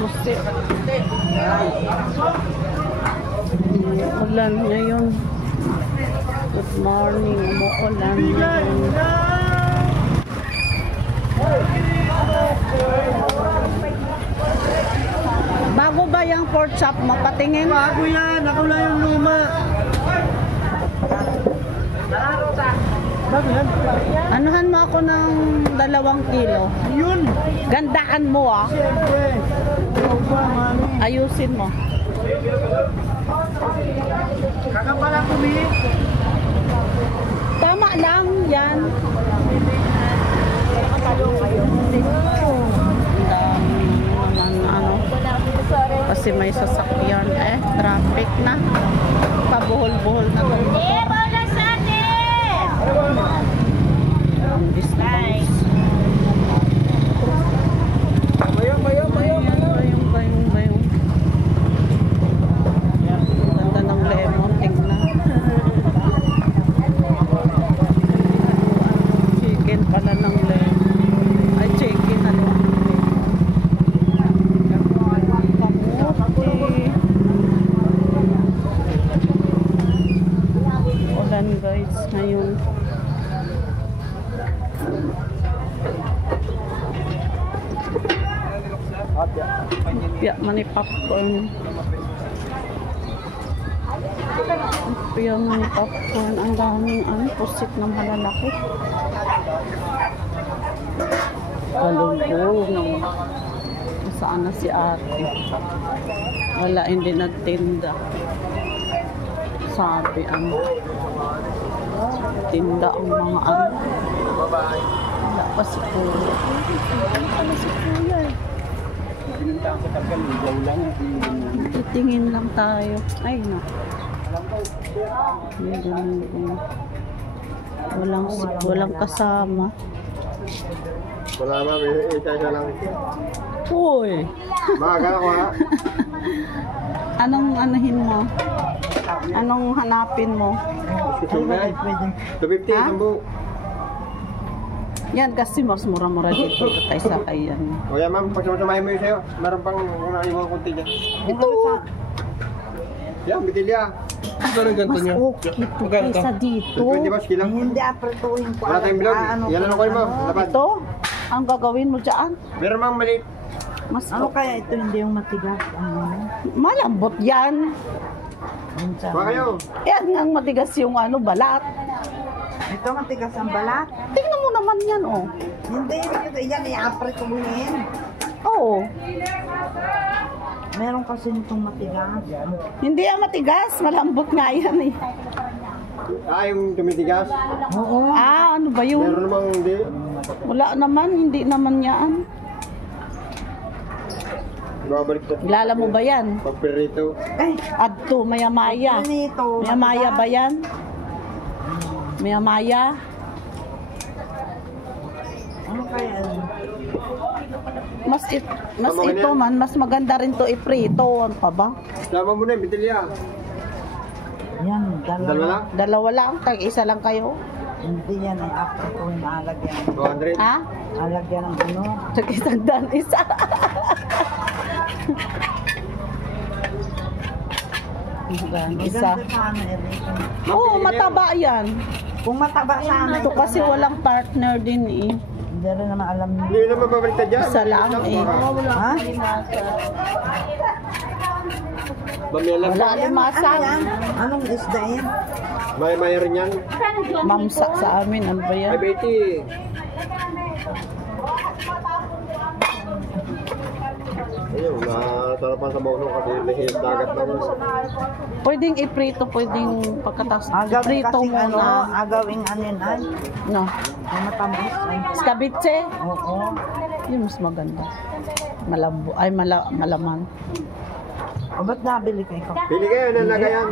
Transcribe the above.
pusit. Ulan ngayon. Good morning. Umuulan ngayon. Bago ba yung pork chop mo? Patingin? Bago yan. Ako lang yung luma. Bago yan. Anuhan mo ako ng 2 kilo. Yun. Gandaan mo ah. Siyempre. Mami. Ayusin mo. Kakapala kumi. Tama lang yan. Kasi may sasakyan traffic na. Pabuhol-buhol na. Bayong. Ganda ng lemon, tingnan. Chicken pala ng lemon. Ay, chicken ano. Ulan guys, ngayon. Pia mani popcorn. Pia mani popcorn. Ang daming pusit na malalaki. Galunggong. Saan na si ate? Wala, hindi nagtinda. Sabi tinda ang mga wala pa si kuya. Wala si kuya eh. Titingin lang tayo. Ay no. Walang kasama. Wala mami. Isa lang. Uy. Maga ako ha. Anong anahin mo? Anong hanapin mo? 250 ang buo. Yan kasi mas mura-mura dito kaysa kay yan. O yan ma'am, pag sumasamahin mo yun sa'yo, meron pang iwan kunti dyan. Ito! Yan, bitilya. Mas okay ito kaysa dito. 20 ba, silang? Hindi, aprituhin ko. Wala tayong bilog. Yan ano kayo ma'am, laban. Ito? Ang gagawin mo dyan? Meron ma'am maliit. Mas Ano kaya ito hindi yung matigas? malambot yan. Baka kayo. Yan ang matigas yung balat. Ito matigas ang balat? Tingnan mo naman yan, oh. Hindi, yan ay aprituhin. Oo. Meron kasi nitong matigas. Hindi ang matigas. Malambot nga yan, eh. Yung tumitigas. Oo. Ano ba yun? Meron namang hindi. Wala naman. Hindi naman yan. Babalik to. Kilala mo ba yan? Pagperito. Ay, Adto, maya-maya. nito. Maya-maya ba yan? Maya-maya? Ano kaya? Mas Tama ka ito na. man, mas maganda rin to iprito. Ano pa ba? Sama mo na yung bitilya. Yan, Dalawa lang? Dalawa lang, isa lang kayo. Hindi yan ay aprituhin. Alagyan. 200. Ha? Alagyan ng ano. Tsaka isang dan, isa. Isa. Maganda sana, Eric. Oo, mataba yan. Kung mataba sana. Ito kasi walang partner din eh. Hindi rin naman alam niyo. Hindi naman babaliktad dyan. Isa lang eh. Ha? Bamiyalan. Wala Ano limasan. yan? Anong isda yan? May rin yan. Mamsa sa amin, ano ba yan? 580. Ayun, nasarapan sa bono kasi lihis dagat na rin. Pwedeng iprito, pwedeng pagkatas. Agawin Iprito kasing ano, muna. agawin ano yan ay. No. Ang matamis ay. Skabitse. Oo. Yun mas maganda. Malambo. Ay, malaman. O ba't nabili kayo? Pili kayo, nalagayan.